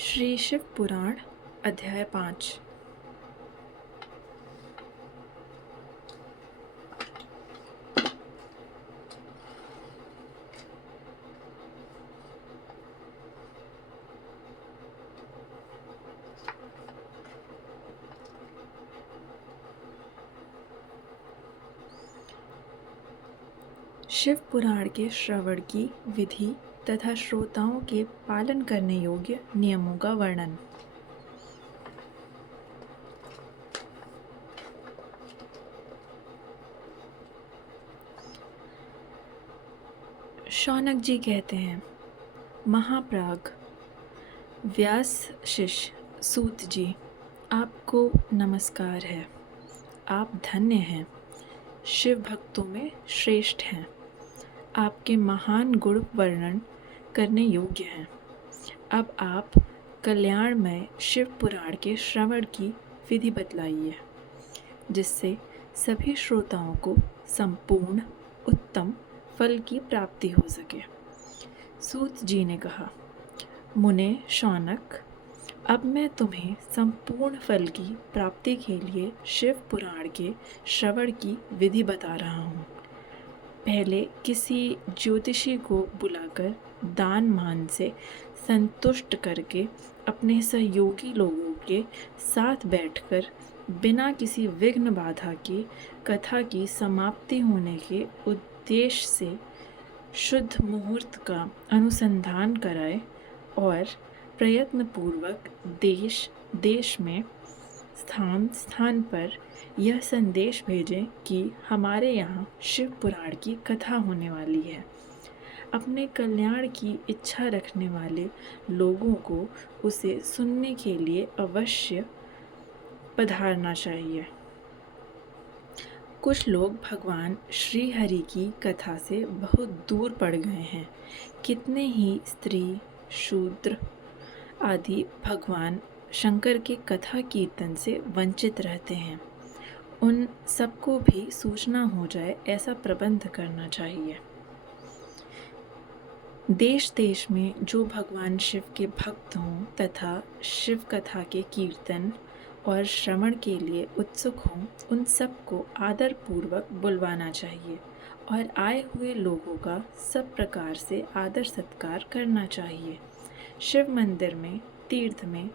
श्री शिव पुराण अध्याय 5। शिव पुराण के श्रवण की विधि तथा श्रोताओं के पालन करने योग्य नियमों का वर्णन। शौनक जी कहते हैं, महाप्राग व्यास शिष्य सूत जी, आपको नमस्कार है। आप धन्य हैं, शिव भक्तों में श्रेष्ठ हैं। आपके महान गुण वर्णन करने योग्य हैं। अब आप कल्याणमय शिव पुराण के श्रवण की विधि बतलाइए, जिससे सभी श्रोताओं को संपूर्ण उत्तम फल की प्राप्ति हो सके। सूत जी ने कहा, मुने शौनक, अब मैं तुम्हें संपूर्ण फल की प्राप्ति के लिए शिव पुराण के श्रवण की विधि बता रहा हूँ। पहले किसी ज्योतिषी को बुलाकर दान मान से संतुष्ट करके अपने सहयोगी लोगों के साथ बैठकर बिना किसी विघ्न बाधा के कथा की समाप्ति होने के उद्देश्य से शुद्ध मुहूर्त का अनुसंधान कराए और प्रयत्नपूर्वक देश देश में स्थान स्थान पर यह संदेश भेजें कि हमारे यहाँ शिव पुराण की कथा होने वाली है। अपने कल्याण की इच्छा रखने वाले लोगों को उसे सुनने के लिए अवश्य पधारना चाहिए। कुछ लोग भगवान श्री हरि की कथा से बहुत दूर पड़ गए हैं। कितने ही स्त्री शूद्र आदि भगवान शंकर के कथा कीर्तन से वंचित रहते हैं। उन सबको भी सूचना हो जाए, ऐसा प्रबंध करना चाहिए। देश देश में जो भगवान शिव के भक्त हों तथा शिव कथा के कीर्तन और श्रवण के लिए उत्सुक हों, उन सबको आदर पूर्वक बुलवाना चाहिए और आए हुए लोगों का सब प्रकार से आदर सत्कार करना चाहिए। शिव मंदिर में, तीर्थ में,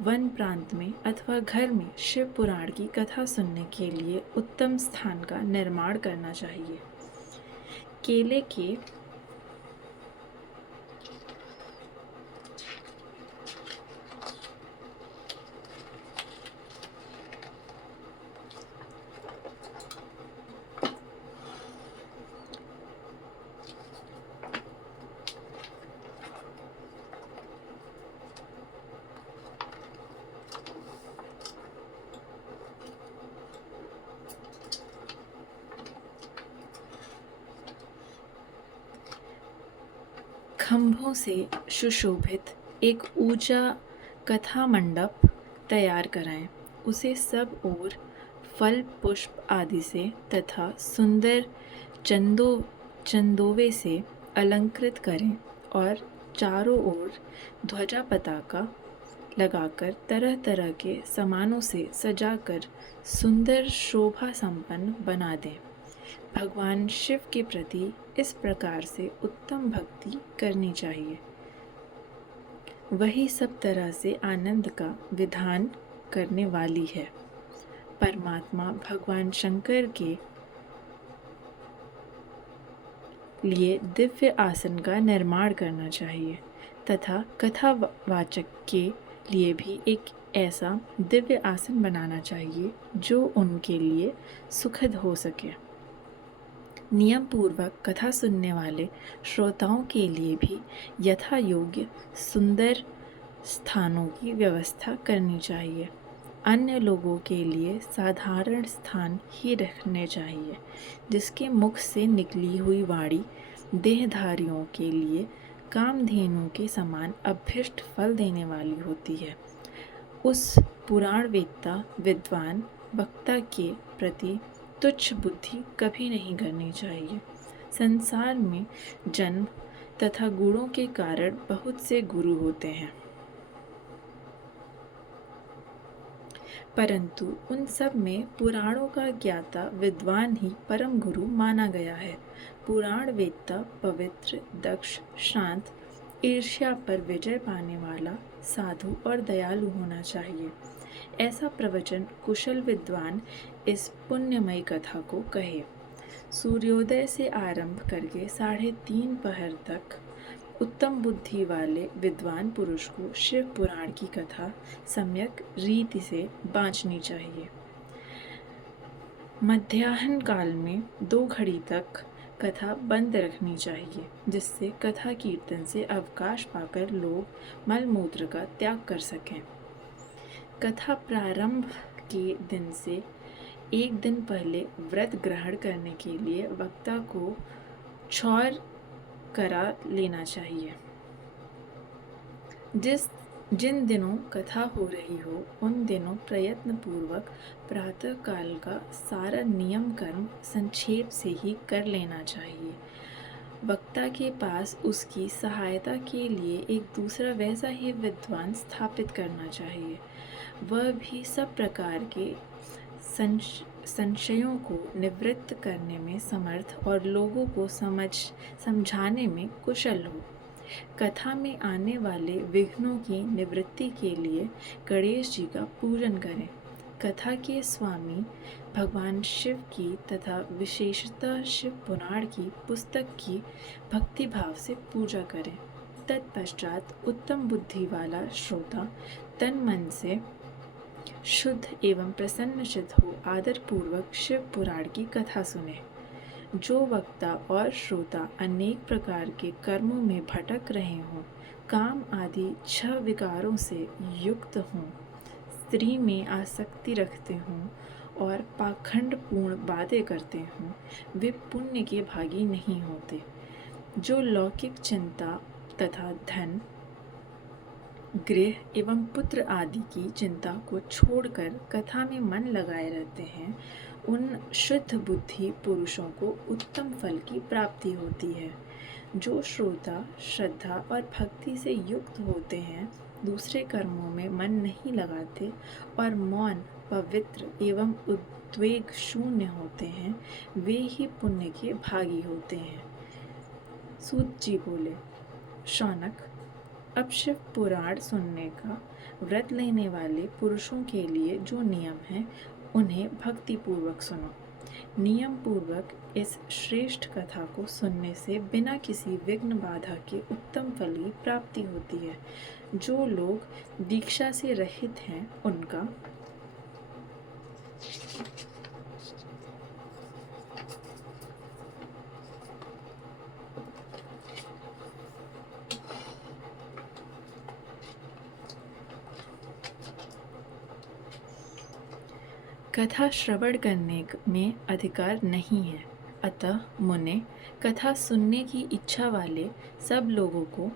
वन प्रांत में अथवा घर में शिव पुराण की कथा सुनने के लिए उत्तम स्थान का निर्माण करना चाहिए। केले के खंभों से सुशोभित एक ऊंचा कथा मंडप तैयार कराएं। उसे सब ओर फल पुष्प आदि से तथा सुंदर चंदोवे से अलंकृत करें और चारों ओर ध्वजा पताका लगाकर तरह तरह के सामानों से सजाकर सुंदर शोभा संपन्न बना दें। भगवान शिव के प्रति इस प्रकार से उत्तम भक्ति करनी चाहिए। वही सब तरह से आनंद का विधान करने वाली है। परमात्मा भगवान शंकर के लिए दिव्य आसन का निर्माण करना चाहिए तथा कथावाचक के लिए भी एक ऐसा दिव्य आसन बनाना चाहिए जो उनके लिए सुखद हो सके। नियम पूर्वक कथा सुनने वाले श्रोताओं के लिए भी यथा योग्य सुंदर स्थानों की व्यवस्था करनी चाहिए। अन्य लोगों के लिए साधारण स्थान ही रखने चाहिए, जिसके मुख से निकली हुई वाणी देहधारियों के लिए कामधेनु के समान अभीष्ट फल देने वाली होती है। उस पुराण वेत्ता विद्वान वक्ता के प्रति तुच्छ बुद्धि कभी नहीं करनी चाहिए। संसार में जन्म तथा गुणों के कारण बहुत से गुरु होते हैं। परंतु उन सब में पुराणों का ज्ञाता विद्वान ही परम गुरु माना गया है। पुराण वेत्ता पवित्र, दक्ष, शांत, ईर्ष्या पर विजय पाने वाला, साधु और दयालु होना चाहिए। ऐसा प्रवचन कुशल विद्वान इस पुण्यमयी कथा को कहे। सूर्योदय से आरंभ करके 3:30 पहर तक उत्तम बुद्धि वाले विद्वान पुरुष को शिव पुराण की कथा सम्यक रीति से बाँचनी चाहिए। मध्याह्न काल में 2 घड़ी तक कथा बंद रखनी चाहिए, जिससे कथा कीर्तन से अवकाश पाकर लोग मलमूत्र का त्याग कर सकें। कथा प्रारंभ के दिन से 1 दिन पहले व्रत ग्रहण करने के लिए वक्ता को क्षौर करा लेना चाहिए। जिन दिनों कथा हो रही हो उन दिनों प्रयत्न पूर्वक प्रातः काल का सारा नियम कर्म संक्षेप से ही कर लेना चाहिए। वक्ता के पास उसकी सहायता के लिए एक दूसरा वैसा ही विद्वान स्थापित करना चाहिए। वह भी सब प्रकार के संशयों को निवृत्त करने में समर्थ और लोगों को समझाने में कुशल हो। कथा में आने वाले विघ्नों की निवृत्ति के लिए गणेश जी का पूजन करें। कथा के स्वामी भगवान शिव की तथा विशेषतः शिव पुराण की पुस्तक की भक्ति भाव से पूजा करें। तत्पश्चात उत्तम बुद्धि वाला श्रोता तन मन से शुद्ध एवं प्रसन्न चित्त हो आदर पूर्वक शिव पुराण की कथा सुने। जो वक्ता और श्रोता अनेक प्रकार के कर्मों में भटक रहे हों, काम आदि 6 विकारों से युक्त हों, स्त्री में आसक्ति रखते हों और पाखंडपूर्ण बातें करते हों, वे पुण्य के भागी नहीं होते। जो लौकिक चिंता तथा धन, गृह एवं पुत्र आदि की चिंता को छोड़कर कथा में मन लगाए रहते हैं, उन शुद्ध बुद्धि पुरुषों को उत्तम फल की प्राप्ति होती है। जो श्रोता श्रद्धा और भक्ति से युक्त होते हैं, दूसरे कर्मों में मन नहीं लगाते और मौन, पवित्र एवं उद्वेग शून्य होते हैं, वे ही पुण्य के भागी होते हैं। सूत जी बोले, शौनक, अब शिव पुराण सुनने का व्रत लेने वाले पुरुषों के लिए जो नियम है उन्हें भक्ति पूर्वक सुनो। नियम पूर्वक इस श्रेष्ठ कथा को सुनने से बिना किसी विघ्न बाधा के उत्तम फल की प्राप्ति होती है। जो लोग दीक्षा से रहित हैं उनका कथा श्रवण करने में अधिकार नहीं है। अतः मुने, कथा सुनने की इच्छा वाले सब लोगों को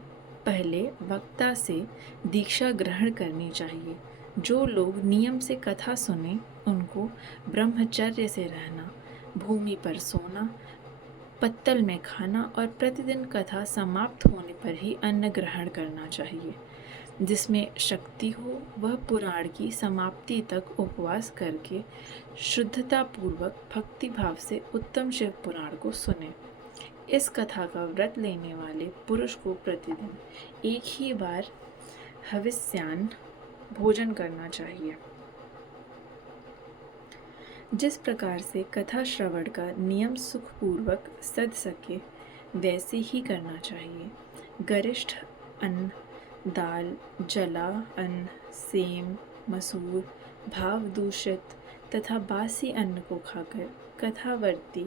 पहले वक्ता से दीक्षा ग्रहण करनी चाहिए। जो लोग नियम से कथा सुने उनको ब्रह्मचर्य से रहना, भूमि पर सोना, पत्तल में खाना और प्रतिदिन कथा समाप्त होने पर ही अन्न ग्रहण करना चाहिए। जिसमें शक्ति हो वह पुराण की समाप्ति तक उपवास करके शुद्धता पूर्वक भक्ति भाव से उत्तम शिव पुराण को सुने। इस कथा का व्रत लेने वाले पुरुष को प्रतिदिन एक ही बार हविष्यान्न भोजन करना चाहिए। जिस प्रकार से कथा श्रवण का नियम सुखपूर्वक सध सके वैसे ही करना चाहिए। गरिष्ठ अन्न, दाल, जला अन्न, सेम, मसूर, भाव दूषित तथा बासी अन्न को खाकर कथावर्ती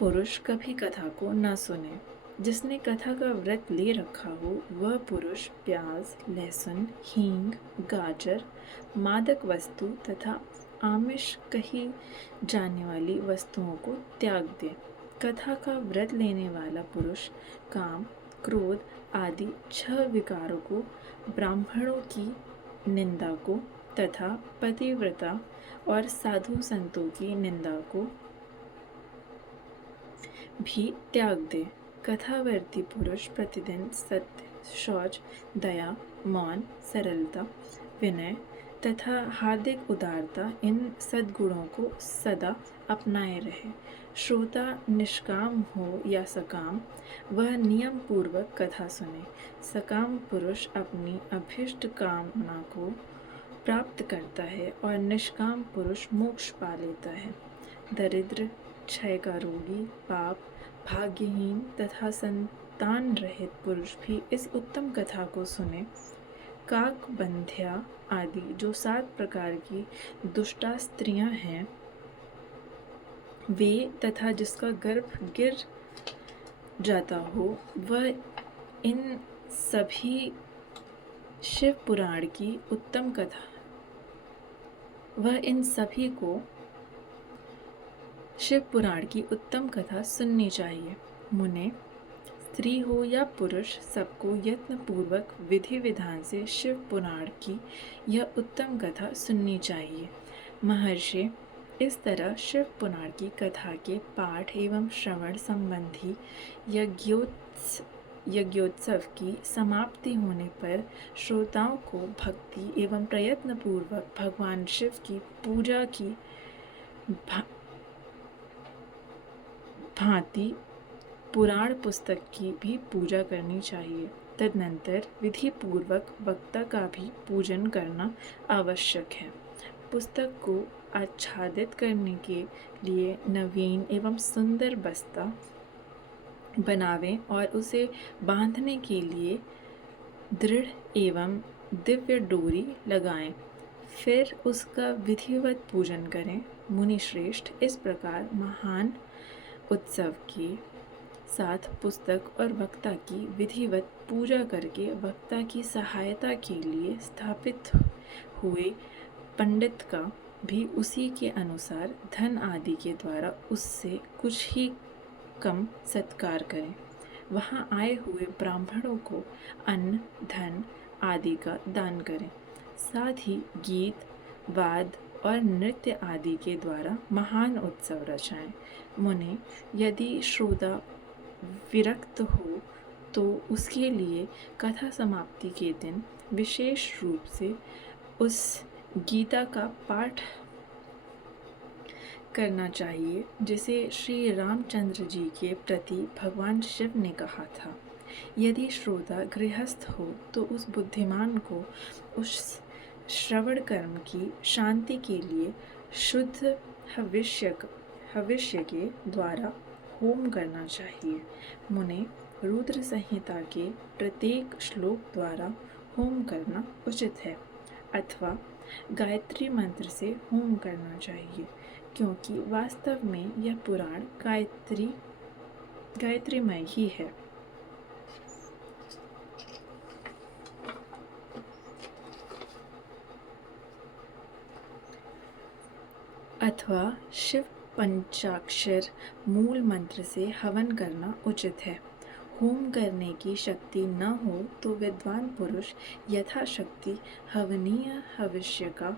पुरुष कभी कथा को न सुने। जिसने कथा का व्रत ले रखा हो वह पुरुष प्याज, लहसुन, हींग, गाजर, मादक वस्तु तथा आमिष कही जाने वाली वस्तुओं को त्याग दे। कथा का व्रत लेने वाला पुरुष काम, क्रोध आदि 6 विकारों को, ब्राह्मणों की निंदा को तथा पतिव्रता और साधु संतों की निंदा को भी त्याग दे। कथावर्ती पुरुष प्रतिदिन सत्य, शौच, दया, मौन, सरलता, विनय, तथा हार्दिक उदारता इन सद्गुणों को सदा अपनाए रहे। श्रोता निष्काम हो या सकाम, वह नियम पूर्वक कथा सुने। सकाम पुरुष अपनी अभीष्ट कामना को प्राप्त करता है और निष्काम पुरुष मोक्ष पा लेता है। दरिद्र, क्षय का रोगी, पाप, भाग्यहीन तथा संतान रहित पुरुष भी इस उत्तम कथा को सुने। काक, बंध्या आदि जो 7 प्रकार की दुष्टा स्त्रियां हैं, वे तथा जिसका गर्भ गिर जाता हो, वह इन सभी शिव पुराण की उत्तम कथा वह इन सभी को शिव पुराण की उत्तम कथा सुननी चाहिए। मुने, स्त्री हो या पुरुष, सबको यत्नपूर्वक विधि विधान से शिव पुराण की यह उत्तम कथा सुननी चाहिए। महर्षि, इस तरह शिव पुराण की कथा के पाठ एवं श्रवण संबंधी यज्ञोत्सव की समाप्ति होने पर श्रोताओं को भक्ति एवं प्रयत्न पूर्वक भगवान शिव की पूजा की भांति पुराण पुस्तक की भी पूजा करनी चाहिए। तदनंतर विधि पूर्वक वक्ता का भी पूजन करना आवश्यक है। पुस्तक को आच्छादित करने के लिए नवीन एवं सुंदर बस्ता बनावें और उसे बांधने के लिए दृढ़ एवं दिव्य डोरी लगाएं। फिर उसका विधिवत पूजन करें। मुनि श्रेष्ठ, इस प्रकार महान उत्सव के साथ पुस्तक और वक्ता की विधिवत पूजा करके वक्ता की सहायता के लिए स्थापित हुए पंडित का भी उसी के अनुसार धन आदि के द्वारा उससे कुछ ही कम सत्कार करें। वहाँ आए हुए ब्राह्मणों को अन्न, धन आदि का दान करें। साथ ही गीत, वाद और नृत्य आदि के द्वारा महान उत्सव रचाएं। मुने, यदि श्रोता विरक्त हो तो उसके लिए कथा समाप्ति के दिन विशेष रूप से उस गीता का पाठ करना चाहिए जिसे श्री रामचंद्र जी के प्रति भगवान शिव ने कहा था। यदि श्रोता गृहस्थ हो तो उस बुद्धिमान को उस श्रवण कर्म की शांति के लिए शुद्ध हविष्य के द्वारा होम करना चाहिए। मुने, रुद्र संहिता के प्रत्येक श्लोक द्वारा होम करना उचित है अथवा गायत्री मंत्र से होम करना चाहिए, क्योंकि वास्तव में यह पुराण गायत्रीमय ही है। अथवा शिव पंचाक्षर मूल मंत्र से हवन करना उचित है। होम करने की शक्ति न हो तो विद्वान पुरुष यथाशक्ति हवनीय हविष्य का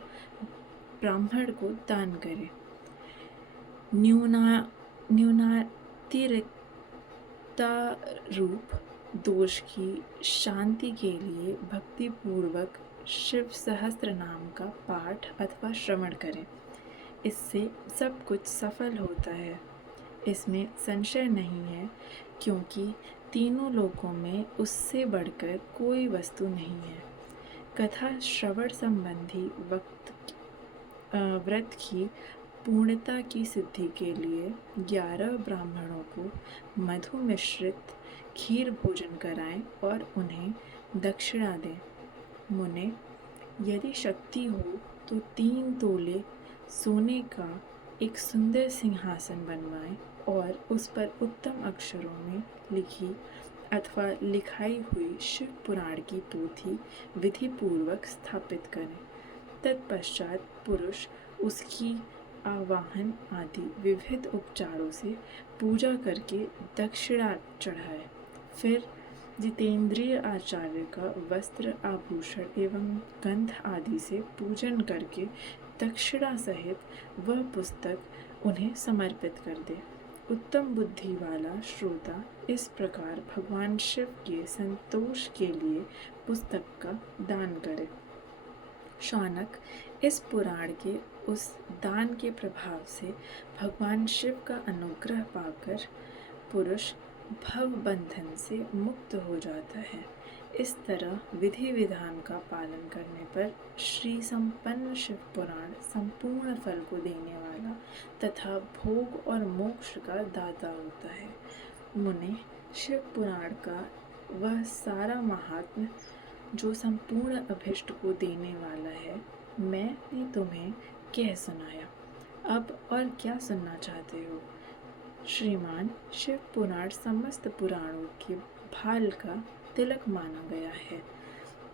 ब्राह्मण को दान करे। न्यूनातिरिक्ता रूप दोष की शांति के लिए भक्ति पूर्वक शिव सहस्त्र नाम का पाठ अथवा श्रवण करें। इससे सब कुछ सफल होता है, इसमें संशय नहीं है, क्योंकि तीनों लोकों में उससे बढ़कर कोई वस्तु नहीं है। कथा श्रवण संबंधी व्रत की पूर्णता की सिद्धि के लिए 11 ब्राह्मणों को मधु मिश्रित खीर भोजन कराएं और उन्हें दक्षिणा दें। मुने, यदि शक्ति हो तो 3 तोले सोने का एक सुंदर सिंहासन बनवाएं और उस पर उत्तम अक्षरों में लिखी अथवा लिखाई हुई शिव पुराण की पोथी विधि पूर्वक स्थापित करें। तत्पश्चात पुरुष उसकी आवाहन आदि विविध उपचारों से पूजा करके दक्षिणा चढ़ाए। फिर जितेंद्रिय आचार्य का वस्त्र, आभूषण एवं गंध आदि से पूजन करके दक्षिणा सहित वह पुस्तक उन्हें समर्पित कर दे। उत्तम बुद्धि वाला श्रोता इस प्रकार भगवान शिव के संतोष के लिए पुस्तक का दान करे। शौनक इस पुराण के उस दान के प्रभाव से भगवान शिव का अनुग्रह पाकर पुरुष भव बंधन से मुक्त हो जाता है। इस तरह विधि विधान का पालन करने पर श्री संपन्न शिव पुराण संपूर्ण फल को देने वाला तथा भोग और मोक्ष का दाता होता है। मुने, शिव पुराण का वह सारा महात्म्य जो संपूर्ण अभिष्ट को देने वाला है, मैंने तुम्हें कह सुनाया। अब और क्या सुनना चाहते हो? श्रीमान, शिव पुराण समस्त पुराणों के भाल का तिलक माना गया है।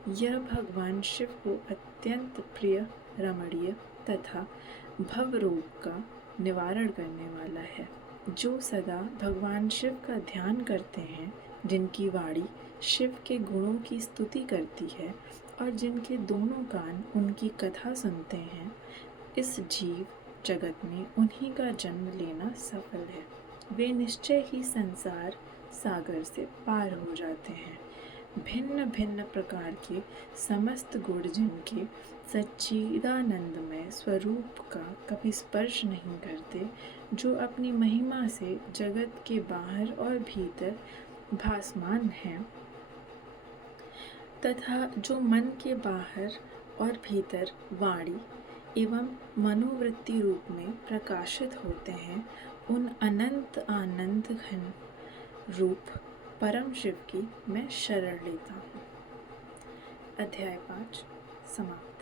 यह भगवान शिव को अत्यंत प्रिय, रमणीय तथा भव रोग का निवारण करने वाला है। जो सदा भगवान शिव का ध्यान करते हैं, जिनकी वाणी शिव के गुणों की स्तुति करती है और जिनके दोनों कान उनकी कथा सुनते हैं, इस जीव जगत में उन्हीं का जन्म लेना सफल है। वे निश्चय ही संसार सागर से पार हो जाते हैं। भिन्न भिन्न प्रकार के समस्त गुण जिनके सच्चिदानंदमय स्वरूप का कभी स्पर्श नहीं करते, जो अपनी महिमा से जगत के बाहर और भीतर भासमान हैं, तथा जो मन के बाहर और भीतर वाणी एवं मनोवृत्ति रूप में प्रकाशित होते हैं, उन अनंत आनंद घन रूप परम शिव की मैं शरण लेता हूँ। अध्याय 5 समाप्त।